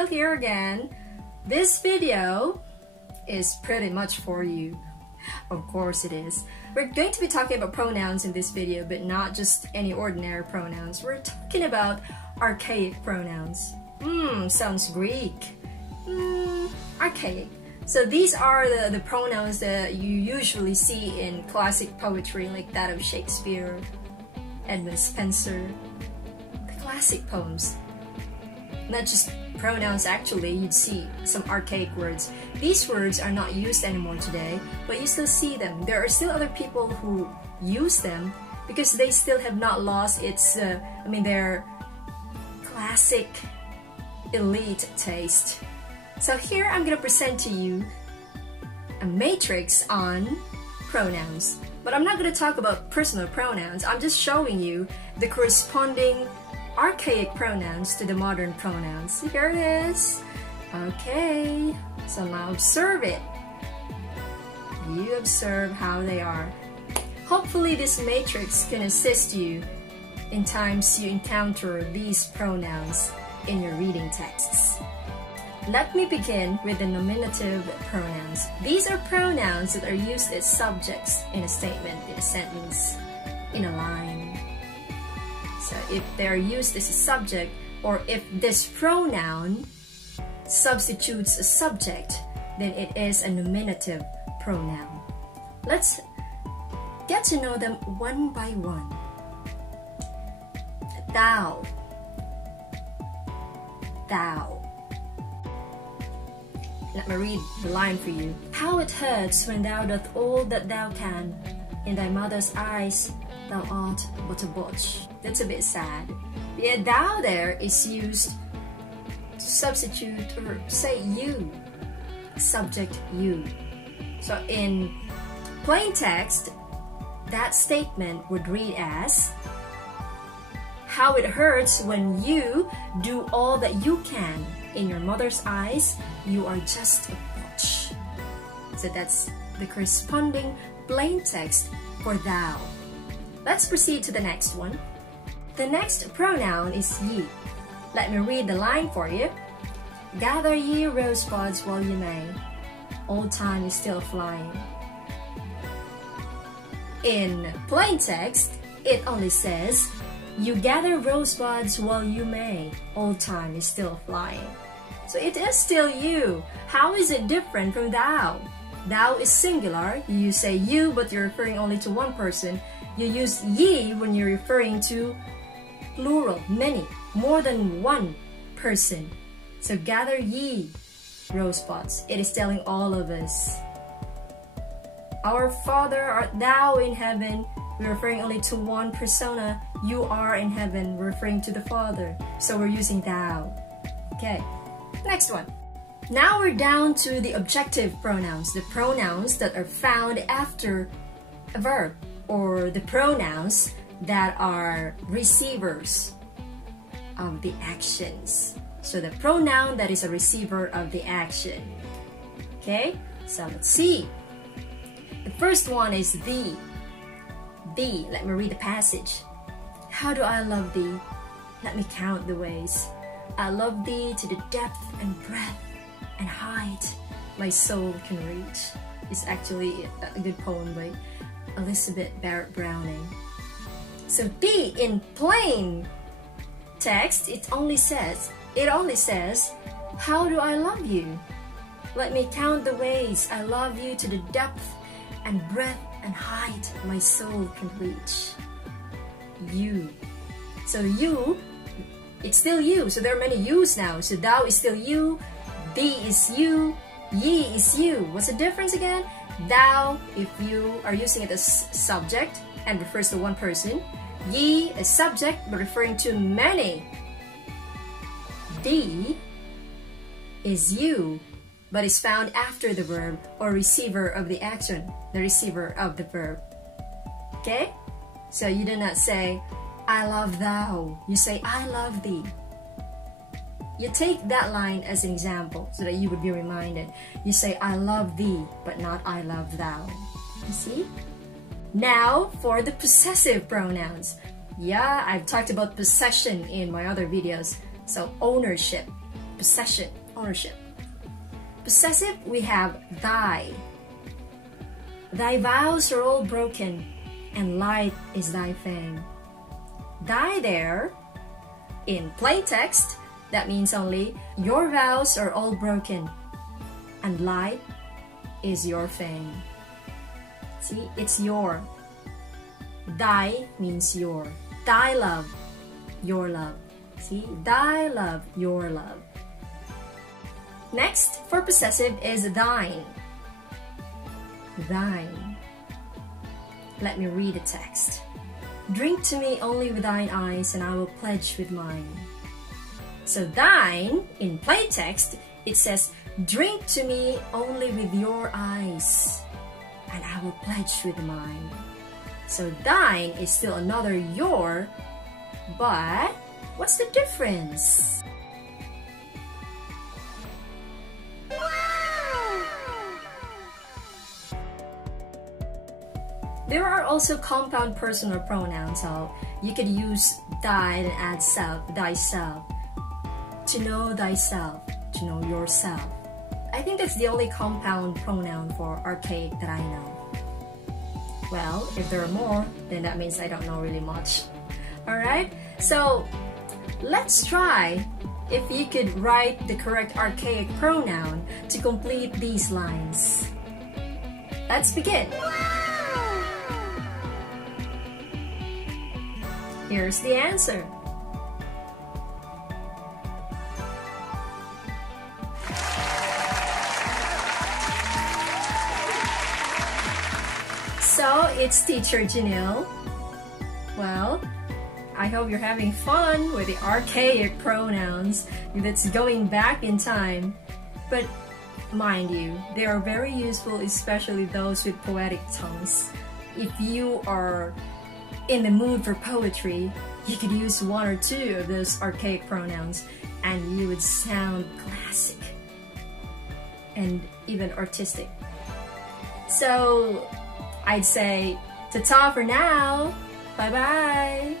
Camille here again. This video is pretty much for you. Of course it is. We're going to be talking about pronouns in this video, but not just any ordinary pronouns. We're talking about archaic pronouns. Sounds Greek. Archaic. So these are the pronouns that you usually see in classic poetry, like that of Shakespeare, Edmund Spenser, the classic poems. Not just pronouns actually, you'd see some archaic words. These words are not used anymore today, but you still see them. There are still other people who use them because they still have not lost their classic elite taste. So here I'm going to present to you a matrix on pronouns. But I'm not going to talk about personal pronouns. I'm just showing you the corresponding archaic pronouns to the modern pronouns. Here it is. Okay, so now observe it. You observe how they are. Hopefully this matrix can assist you in times you encounter these pronouns in your reading texts. Let me begin with the nominative pronouns. These are pronouns that are used as subjects in a statement, in a sentence, in a line. So if they're used as a subject, or if this pronoun substitutes a subject, then it is a nominative pronoun. Let's get to know them one by one. Thou. Thou. Let me read the line for you. How it hurts when thou doth all that thou can. In thy mother's eyes, thou art but a botch. That's a bit sad. Yeah, thou there is used to substitute or say you. Subject you. So in plain text, that statement would read as, how it hurts when you do all that you can. In your mother's eyes, you are just a botch. So that's the corresponding plain text for thou. Let's proceed to the next one. The next pronoun is ye. Let me read the line for you. Gather ye rosebuds while you may. Old time is still flying. In plain text, it only says, you gather rosebuds while you may. Old time is still flying. So it is still you. How is it different from thou? Thou is singular. You say you, but you're referring only to one person. You use ye when you're referring to plural, many, more than one person. So gather ye rosebuds. It is telling all of us. Our Father art thou in heaven. We're referring only to one persona. You are in heaven, we're referring to the Father. So we're using thou. Okay, next one. Now we're down to the objective pronouns, the pronouns that are found after a verb, or the pronouns that are receivers of the actions. So the pronoun that is a receiver of the action. Okay, so let's see. The first one is thee. Thee, let me read the passage. How do I love thee? Let me count the ways. I love thee to the depth and breadth and height my soul can reach. It's actually a good poem by Elizabeth Barrett Browning. So thee in plain text, it only says, how do I love you? Let me count the ways. I love you to the depth and breadth and height my soul can reach. You. So you, it's still you. So there are many yous now. So thou is still you, thee is you, ye is you. What's the difference again? Thou, if you are using it as subject and refers to one person. Ye as subject but referring to many. Thee is you, but is found after the verb or receiver of the action, the receiver of the verb. Okay? So you do not say, I love thou. You say, I love thee. You take that line as an example so that you would be reminded. You say, I love thee, but not I love thou. You see? Now for the possessive pronouns. Yeah, I've talked about possession in my other videos. So ownership. possession, ownership. Possessive, we have thy. Thy vows are all broken, and light is thy fame. Thy there, in plain text, that means only your vows are all broken, and light is your fame. See, it's your. Thy means your. Thy love, your love. See, thy love, your love. Next, for possessive is thine. Thine. Let me read the text. Drink to me only with thine eyes, and I will pledge with mine. So thine, in plain text, it says, drink to me only with your eyes, and I will pledge with mine. So thine is still another your, but what's the difference? There are also compound personal pronouns, so you could use thy and add self, thyself. To know thyself, to know yourself. I think that's the only compound pronoun for archaic that I know. Well, if there are more, then that means I don't know really much. Alright, so let's try if you could write the correct archaic pronoun to complete these lines. Let's begin. Here's the answer. So, it's teacher Janelle. Well, I hope you're having fun with the archaic pronouns that's going back in time. But mind you, they are very useful, especially those with poetic tongues. If you are in the mood for poetry, you could use one or two of those archaic pronouns and you would sound classic and even artistic. So I'd say ta-ta for now. Bye-bye.